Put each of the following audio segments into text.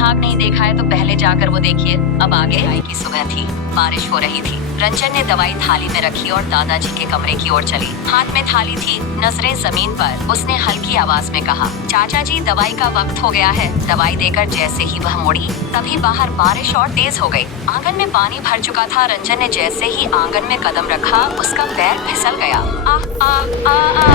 भाग नहीं देखा है तो पहले जाकर वो देखिए। अब आगे आई की सुबह थी, बारिश हो रही थी। रंजन ने दवाई थाली में रखी और दादाजी के कमरे की ओर चली। हाथ में थाली थी, नजरें जमीन पर। उसने हल्की आवाज में कहा, चाचा जी दवाई का वक्त हो गया है। दवाई देकर जैसे ही वह मुड़ी तभी बाहर बारिश और तेज हो गई। आंगन में पानी भर चुका था। रंजन ने जैसे ही आंगन में कदम रखा उसका पैर फिसल गया। आ, आ, आ, आ,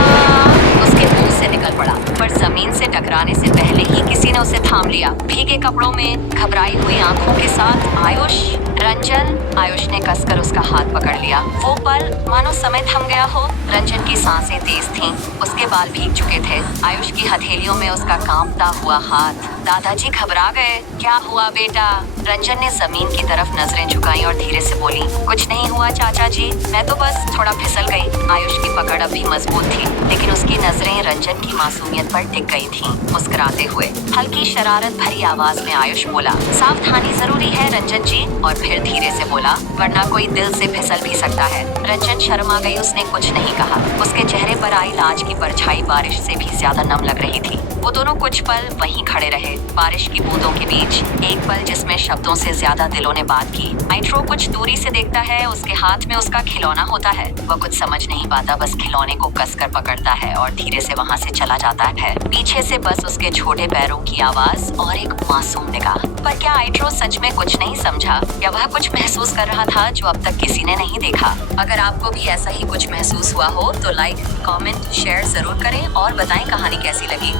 उसके मुंह से निकल पड़ा, पर जमीन से टकराने से पहले ही किसी ने उसे थाम लिया। भीगे कपड़ों में, घबराई हुई आंखों के साथ, आयुष। रंजन। आयुष ने कसकर उसका हाथ पकड़ लिया। वो पल मानो समय थम गया हो। रंजन की सांसें तेज थीं, उसके बाल भीग चुके थे। आयुष की हथेलियों में उसका कांपता हुआ हाथ। दादाजी घबरा गए। क्या हुआ बेटा? रंजन ने जमीन की तरफ नजरें झुकाई और धीरे से बोली, कुछ नहीं हुआ चाचा जी, मैं तो बस थोड़ा फिसल गई। आयुष की पकड़ अब भी मजबूत थी, लेकिन उसकी नजरें रंजन की मासूमियत पर टिक गई थीं। मुस्कुराते हुए हल्की शरारत भरी आवाज में आयुष बोला, सावधानी जरूरी है रंजन जी। और फिर धीरे से बोला, वरना कोई दिल से फिसल भी सकता है। रंजन शर्मा गई, उसने कुछ नहीं कहा। उसके चेहरे पर आई लाज की परछाई बारिश से भी ज्यादा नम लग रही थी। वो दोनों कुछ पल वहीं खड़े रहे, बारिश की बूंदों के बीच। एक पल जिसमें शब्दों से ज्यादा दिलों ने बात की। आइट्रो कुछ दूरी से देखता है, उसके हाथ में उसका खिलौना होता है। वह कुछ समझ नहीं पाता, बस खिलौने को कसकर पकड़ता है और धीरे से वहाँ से चला जाता है। पीछे से बस उसके छोटे पैरों की आवाज और एक मासूम निगाह। पर क्या आइट्रो सच में कुछ नहीं समझा, या वह कुछ महसूस कर रहा था जो अब तक किसी ने नहीं देखा? अगर आपको भी ऐसा ही कुछ महसूस हुआ हो तो लाइक, कमेंट, शेयर जरूर करें और बताएं कहानी कैसी लगी।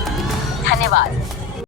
धन्यवाद।